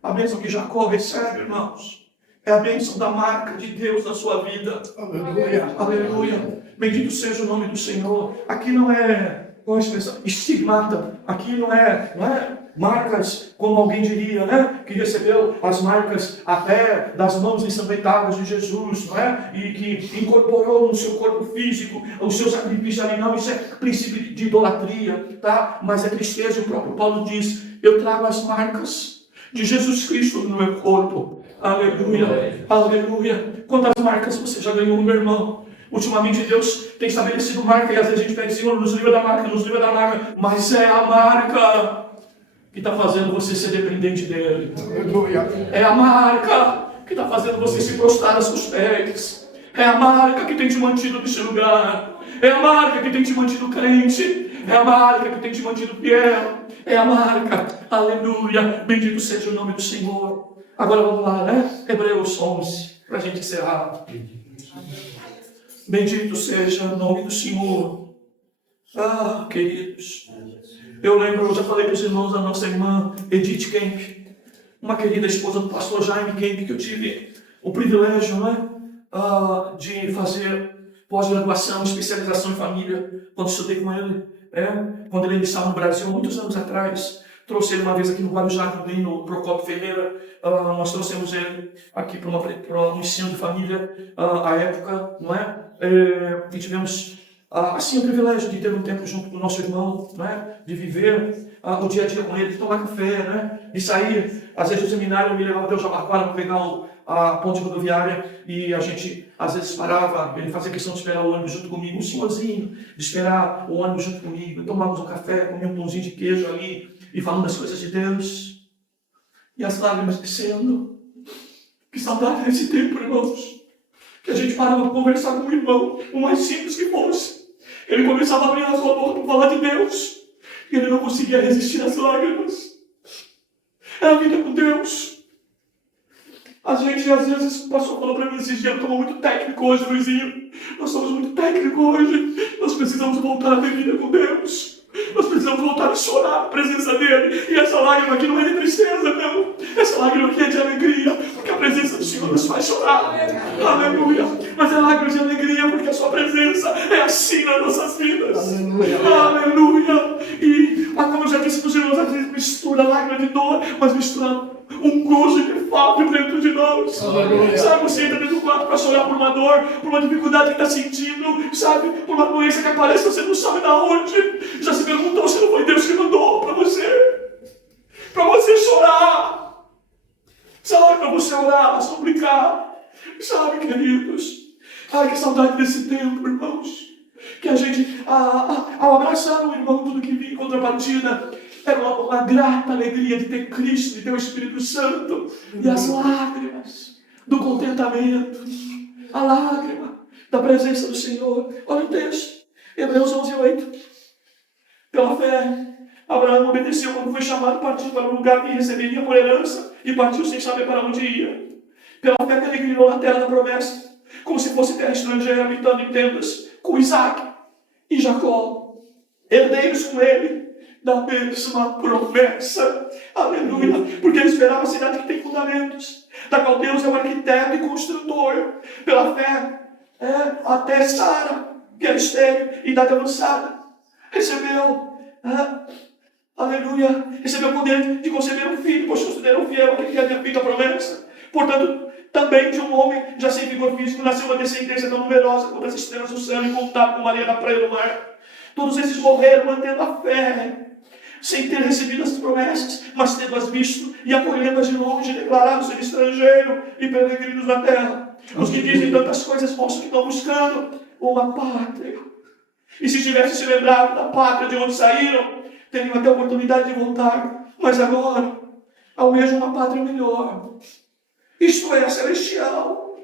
A bênção que Jacó recebe, irmãos, é a bênção da marca de Deus na sua vida. Aleluia, aleluia. Bendito seja o nome do Senhor. Aqui não é, qual a expressão? Estigmata. Aqui não é marcas, como alguém diria, né? Que recebeu as marcas até das mãos ensanguentadas de Jesus, não é? E que incorporou no seu corpo físico o seu sacrifício ali. Não, isso é princípio de idolatria, tá? Mas é tristeza. O próprio Paulo diz: eu trago as marcas de Jesus Cristo no meu corpo. Aleluia, aleluia. Quantas marcas você já ganhou, meu irmão? Ultimamente Deus tem estabelecido marca e às vezes a gente pede: Senhor, nos livra da marca, nos livra da marca. Mas é a marca que está fazendo você ser dependente dele. Aleluia. É a marca que está fazendo você se prostrar aos seus pés. É a marca que tem te mantido nesse lugar. É a marca que tem te mantido crente. É a marca que tem te mantido fiel. É a marca. Aleluia. Bendito seja o nome do Senhor. Agora vamos lá, né? Hebreus 11, para a gente encerrar. Bendito seja o nome do Senhor. Queridos, eu já falei para os irmãos da nossa irmã Edith Kemp, uma querida esposa do pastor Jaime Kemp, que eu tive o privilégio, né, de fazer pós-graduação, especialização em família, quando estudei com ele, quando ele estava no Brasil, muitos anos atrás. Trouxe ele uma vez aqui no Guarujá também, no Procópio Ferreira. Nós trouxemos ele aqui para um ensino de família, à época, não é? E tivemos, assim, o privilégio de ter um tempo junto com o nosso irmão, não é? De viver o dia a dia com ele, de tomar café, né? De sair. Às vezes o seminário me levava até o Jabaquara para pegar a ponte rodoviária e a gente às vezes parava, ele fazia questão de esperar o ônibus junto comigo, um senhorzinho, de esperar o ônibus junto comigo, tomávamos um café, comíamos um pãozinho de queijo ali e falando das coisas de Deus. E as lágrimas descendo. Que saudade desse tempo, irmãos. Que a gente parava para conversar com o irmão, o mais simples que fosse. Ele começava a abrir a sua boca para falar de Deus. E ele não conseguia resistir às lágrimas. É a vida com Deus. A gente, às vezes, o pastor falou para mim esses dias, eu estou muito técnico hoje, Luizinho. Nós somos muito técnicos hoje. Nós precisamos voltar a ter vida com Deus. Nós precisamos voltar a chorar na presença dele. E essa lágrima aqui não é de tristeza, não. Essa lágrima aqui é de alegria, porque a presença do Senhor nos faz chorar. Aleluia. Mas é lágrima de alegria, porque a sua presença é assim nas nossas vidas. Aleluia. E, como eu já disse para os irmãos, às vezes mistura lágrima de dor, mas mistura um gozo inefável dentro de nós. Sabe, você entra dentro do quarto para chorar por uma dor, por uma dificuldade que está sentindo, sabe, por uma doença que aparece, você não sabe de onde. Já se perguntou se não foi Deus que mandou para você chorar, sabe, para você orar, para suplicar, sabe, queridos. Ai, que saudade desse tempo, irmãos. Que a gente, ao abraçar o irmão, tudo que vinha em contrapartida, era uma grata alegria de ter Cristo, de ter o Espírito Santo. E as lágrimas do contentamento, a lágrima da presença do Senhor. Olha o texto, Hebreus 11:8. Pela fé, Abraão obedeceu quando foi chamado, partiu para o lugar que receberia por herança e partiu sem saber para onde ia. Pela fé, peregrinou na terra da promessa, como se fosse terra estrangeira, habitando em tendas com Isaac e Jacó, herdeiros com ele da mesma promessa. Aleluia. Porque ele esperava a cidade que tem fundamentos, da qual Deus é o arquiteto e construtor. Pela fé, até Sara, que era estéril e idade avançada, recebeu, aleluia, recebeu o poder de conceber um filho, pois considerou fiel aquele que havia feito a promessa. Portanto, também de um homem já sem vigor físico nasceu uma descendência tão numerosa quanto as estrelas do céu, incontável como a areia da praia do mar. Todos esses morreram mantendo a fé, sem ter recebido as promessas, mas tendo-as visto e acolhendo-as de longe, declarados ser estrangeiro e peregrinos na terra. Os que dizem tantas coisas mostram que estão buscando uma pátria. E se tivessem se lembrado da pátria de onde saíram, teriam até a oportunidade de voltar. Mas agora, almejam uma pátria melhor. Isto é, celestial.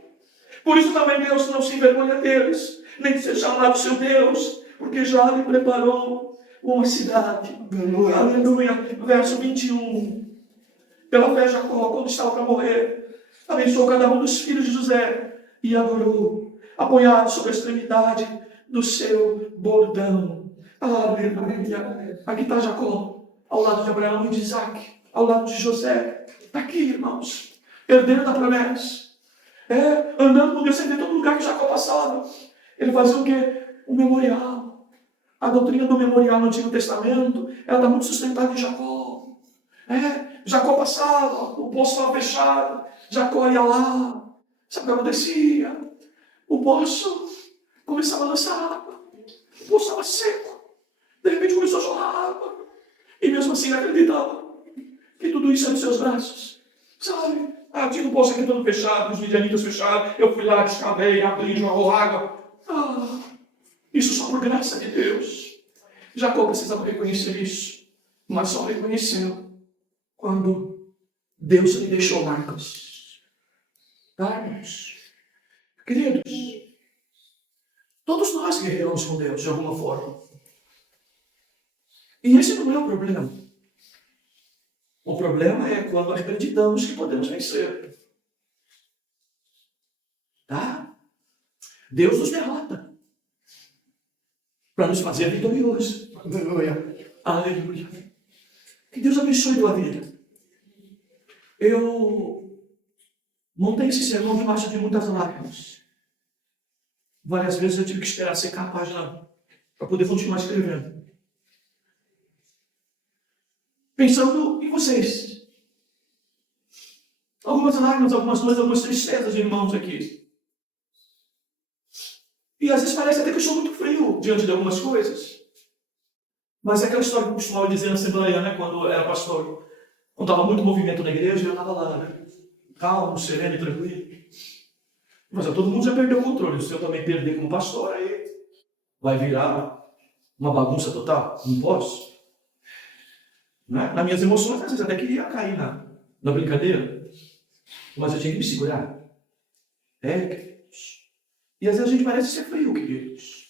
Por isso também Deus não se envergonha deles, nem de ser chamado seu Deus, porque já lhe preparou uma cidade. Aleluia. Aleluia. Verso 21. Pela fé, Jacó, quando estava para morrer, abençoou cada um dos filhos de José e adorou, apoiado sobre a extremidade do seu bordão. Aleluia. Aqui está Jacó, ao lado de Abraão e de Isaac, ao lado de José. Está aqui, irmãos, herdeiro da promessa. Andando com Deus, você vê todo lugar que Jacó passava. Ele fazia o quê? Um memorial. A doutrina do memorial no Antigo Testamento, ela está muito sustentada em Jacó. Jacó passava, o poço estava fechado, Jacó ia lá. Sabe o que acontecia? O poço começava a lançar água. O poço estava seco. De repente começou a jorrar água. E mesmo assim ele acreditava que tudo isso é nos seus braços. Sabe? Tinha um poço aqui todo fechado, os midianitas fechados. Eu fui lá, descavei, abri, jogou água. Isso só por graça de Deus. Jacó precisava reconhecer isso, mas só reconheceu quando Deus lhe deixou marcas. Tá, irmãos? Queridos, todos nós guerreamos com Deus de alguma forma. E esse não é o problema. O problema é quando acreditamos que podemos vencer. Tá? Deus nos derrota para nos fazer vitoriosos. Aleluia. Aleluia. Que Deus abençoe a tua vida. Eu montei esse sermão debaixo de muitas lágrimas. Várias vezes eu tive que esperar secar a página para poder continuar escrevendo. Pensando em vocês. Algumas lágrimas, algumas dores, algumas tristezas de irmãos aqui. E às vezes parece até que eu sou muito frio diante de algumas coisas. Mas é aquela história que eu costumava dizer na Assembleia, né, quando eu era pastor. Quando estava muito movimento na igreja, eu estava lá, né, calmo, sereno e tranquilo. Mas todo mundo já perdeu o controle. Se eu também perder como pastor, aí vai virar uma bagunça total. Não posso. Nas minhas emoções, às vezes até queria cair na brincadeira. Mas eu tinha que me segurar. Queridos. E às vezes a gente parece ser frio, queridos.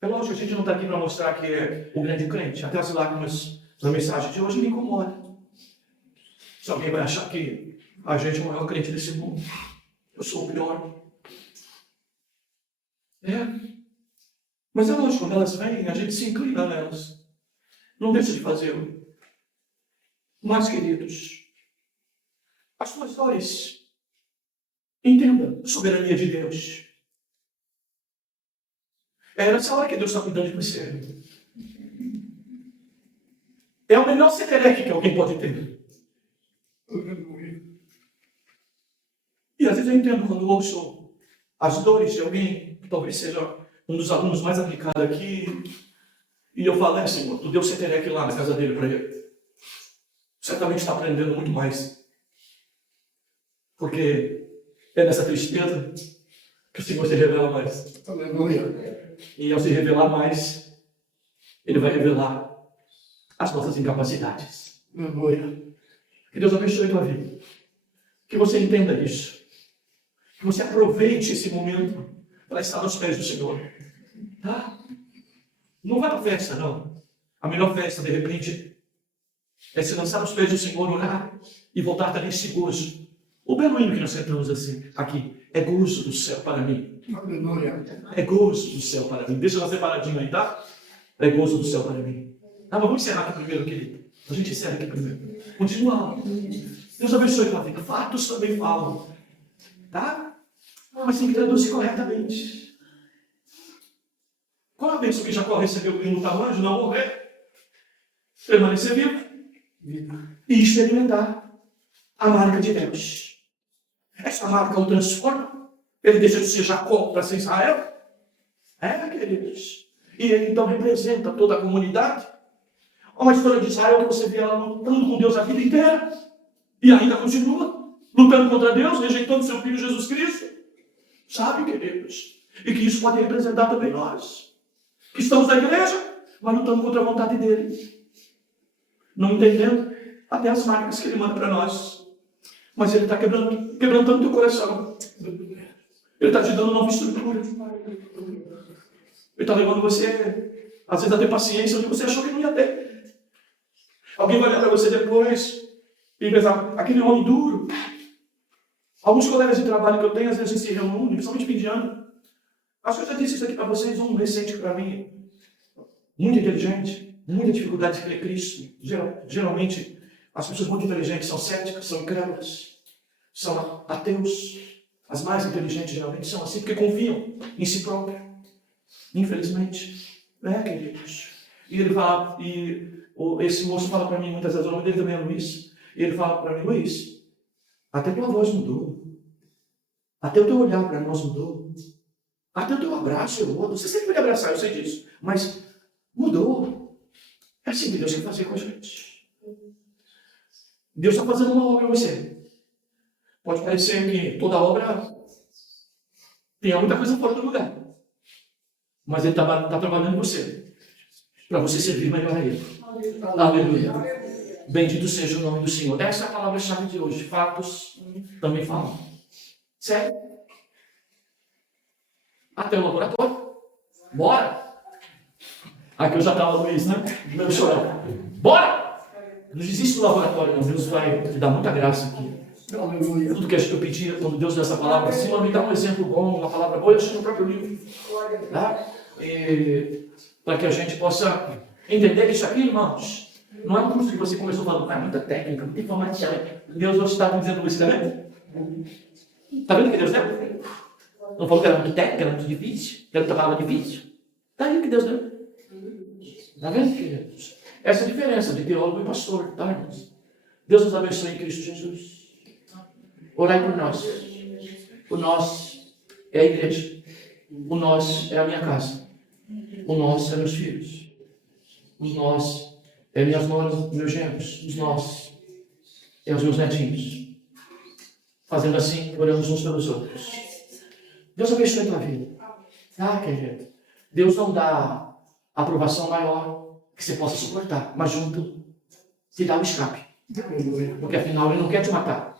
É lógico que a gente não está aqui para mostrar que é o grande crente. Até as lágrimas na mensagem de hoje me incomodam. Se alguém vai achar que a gente é o maior crente desse mundo, eu sou o pior. Mas é lógico, quando elas vêm, a gente se inclina nelas. Não deixa de fazê-lo. Mas, queridos, as suas dores, entenda a soberania de Deus. É nessa hora que Deus está cuidando de você. É o melhor setereque que alguém pode ter. E às vezes eu entendo quando eu ouço as dores de alguém, que talvez seja um dos alunos mais aplicados aqui, e eu falo, Senhor, tu deu setereque lá na casa dele para ele. Certamente está aprendendo muito mais. Porque é nessa tristeza que o Senhor se revela mais. Aleluia. E ao se revelar mais, Ele vai revelar as nossas incapacidades. Aleluia. Que Deus abençoe a tua vida. Que você entenda isso. Que você aproveite esse momento para estar aos pés do Senhor. Tá? Não vai para festa, não. A melhor festa, de repente, é se lançar aos pés do Senhor, orar e voltar também esse gozo. O belo hino que nós cantamos assim, aqui, é gozo do céu para mim. Aleluia. É gozo do céu para mim. Deixa ela separadinha aí, tá? É gozo do céu para mim. Tá, mas vamos encerrar aqui primeiro, querido. A gente encerra aqui primeiro. Continua. Deus abençoe a tua vida. Fatos também falam. Tá? Mas tem que traduzir corretamente. Qual a bênção que Jacó recebeu em lutar anjo? Não morrer. Permanecer vivo. E experimentar a marca de Deus. Essa marca o transforma. Ele deixa de ser Jacó para ser Israel. Queridos. E ele então representa toda a comunidade. Uma história de Israel que você vê ela lutando com Deus a vida inteira. E ainda continua lutando contra Deus, rejeitando seu Filho Jesus Cristo. Sabe, queridos? E que isso pode representar também nós. Que estamos na igreja, mas lutando contra a vontade dele. Não entendendo até as marcas que ele manda para nós. Mas ele está quebrantando teu coração. Ele está te dando nova estrutura. Ele está levando você, às vezes, a ter paciência onde você achou que não ia ter. Alguém vai olhar para você depois e pensar, aquele homem duro. Alguns colegas de trabalho que eu tenho, às vezes a gente se reúne, principalmente fim de ano. Acho que eu já disse isso aqui para vocês, um recente para mim. Muito inteligente, muita dificuldade de crer Cristo. Geralmente, as pessoas muito inteligentes são céticas, são incrédulas, são ateus. As mais inteligentes geralmente são assim, porque confiam em si próprio. Infelizmente. Queridos. E ele fala, esse moço fala para mim muitas vezes, o nome dele também é Luiz. E ele fala para mim, Luiz, até tua voz mudou. Até o teu olhar para nós mudou. Até o teu abraço eu mudo. Você sempre vai abraçar, eu sei disso. Mas mudou. É assim que Deus quer fazer com a gente. Deus está fazendo uma obra em você. Pode parecer que toda obra tenha muita coisa fora do lugar. Mas Ele está trabalhando em você. Para você servir melhor a Ele. Aleluia. Bendito seja o nome do Senhor. Essa é a palavra-chave de hoje. Fatos também falam. Sério? Até o laboratório. Bora! Aqui eu já estava, Luiz, né? Meu chorão. Bora! Não desiste do laboratório, não. Deus vai te dar muita graça aqui. Aleluia. Tudo que eu pedia, quando Deus deu essa palavra, Senhor, me dá um exemplo bom, uma palavra boa, eu achei no próprio livro. Tá? Para que a gente possa entender que isso aqui, irmãos, não é um curso que você começou falando, muita técnica, muita informação. Deus hoje está me dizendo isso, tá vendo? Está vendo que Deus deu? Não falou que era muito técnica, era muito difícil, que era muita palavra difícil. Está aí que Deus deu. Está vendo, queridos? Essa é a diferença de teólogo e pastor, tá, irmãos? Deus nos abençoe em Cristo Jesus. Orai por nós. O nós é a igreja. O nós é a minha casa. O nós é meus filhos. Os nós é minhas noras, meus genros. Os nós é os meus netinhos. fazendo assim, oramos uns pelos outros. Deus abençoe a tua vida. Querido, Deus não dá aprovação maior que você possa suportar, mas junto te dá o escape. Porque afinal Ele não quer te matar.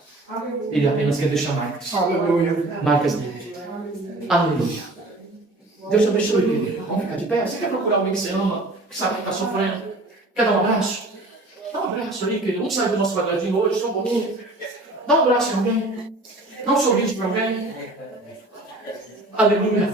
Ele apenas quer deixar marcas. Aleluia. Marcas dele. Aleluia. Deus te abençoe, querido. Vamos ficar de pé. Você quer procurar alguém que você ama, que sabe que está sofrendo? Quer dar um abraço? Dá um abraço aí, querido. Vamos sair do nosso quadradinho hoje, só um pouquinho. Dá um abraço em alguém. Dá um sorriso para alguém. Aleluia.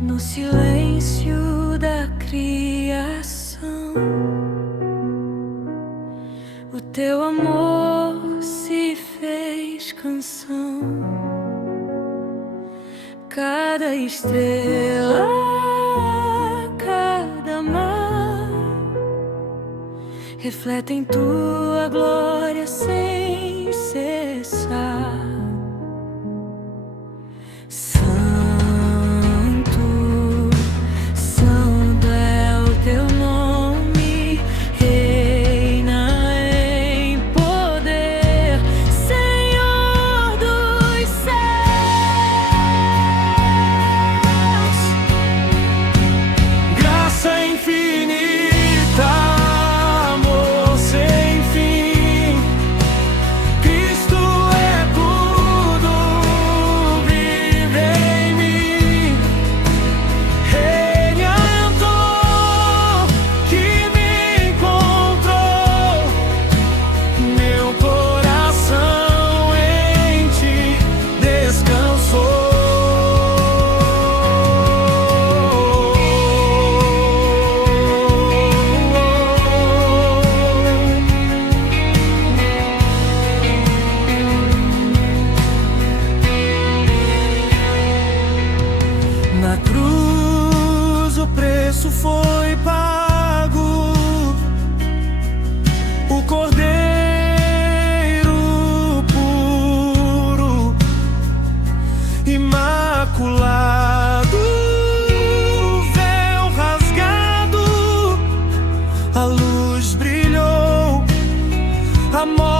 No silêncio da criação, o teu amor se fez canção. Cada estrela, cada mar refletem tua glória sem cessar. Na cruz o preço foi pago, o Cordeiro puro, imaculado, véu rasgado, a luz brilhou, a morte